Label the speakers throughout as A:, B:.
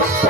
A: Thank you.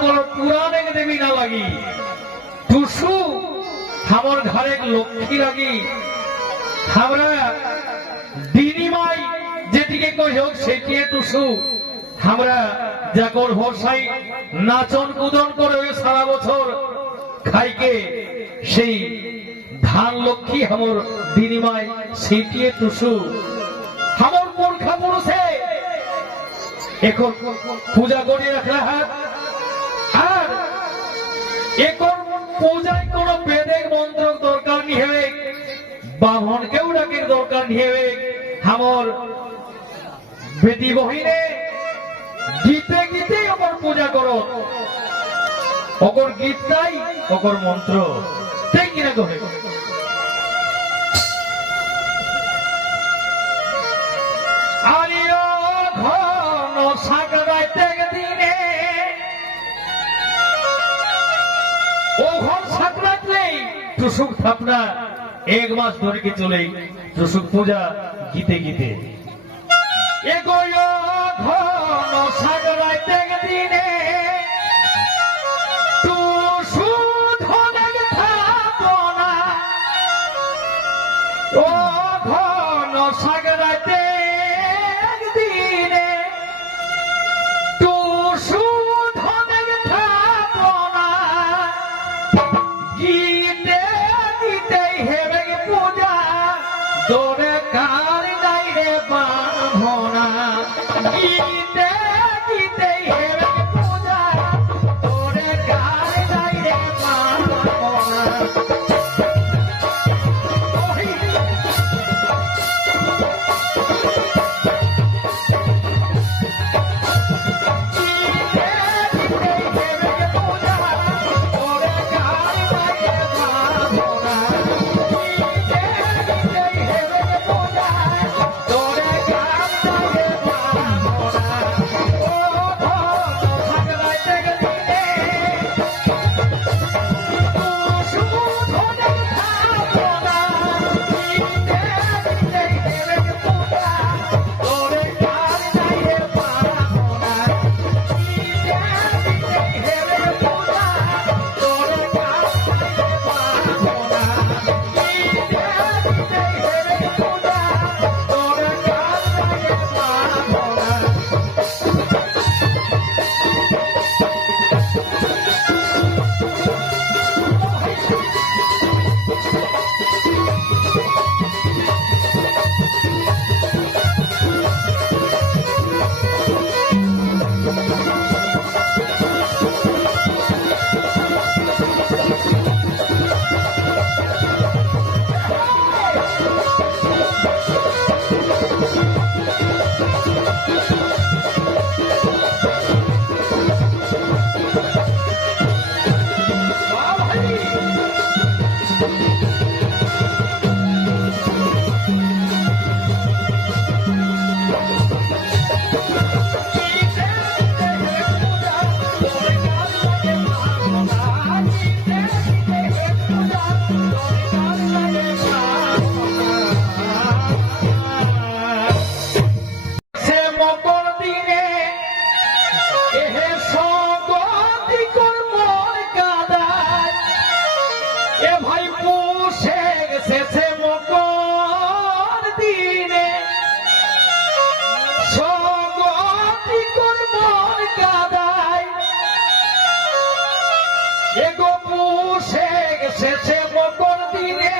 A: কোনো পুরাণে দেবী না লাগি। টুসু আমার ঘরে লক্ষ্মী লাগি। হামরা দিনিমাই যেটিকে কই হোক, সেটিয়ে টুসু। আমরা যাকর ভরসাই নাচন কুদন করে সারা বছর খাইকে। সেই ধান লক্ষ্মী হামর বিনিময় সিটিয়ে টুসু। হামর মূর্খা পুরুষে, এখন পূজা করিয়ে রাখলে হাত এখন পূজায় কোনো বেদের মন্ত্র দরকার নি হেবে। বাহন কেউ ডাকের দরকার নি হেবে। আমার বেটি বহিনে গীতে গীতে অকর পূজা করো। অকর গীত গাই, অকর মন্ত্র। ঠিক কিনা কহে আলিও ঘন সাগরাইতে টুসুক থাপনা এক মাস ধরে কি চলে? টুসুক পূজা গীতে গীতে। এগোয় ঘন সাগরাইতে দিনে। গীতে গীতে এগো পুষে এসেছে মকর দিনে।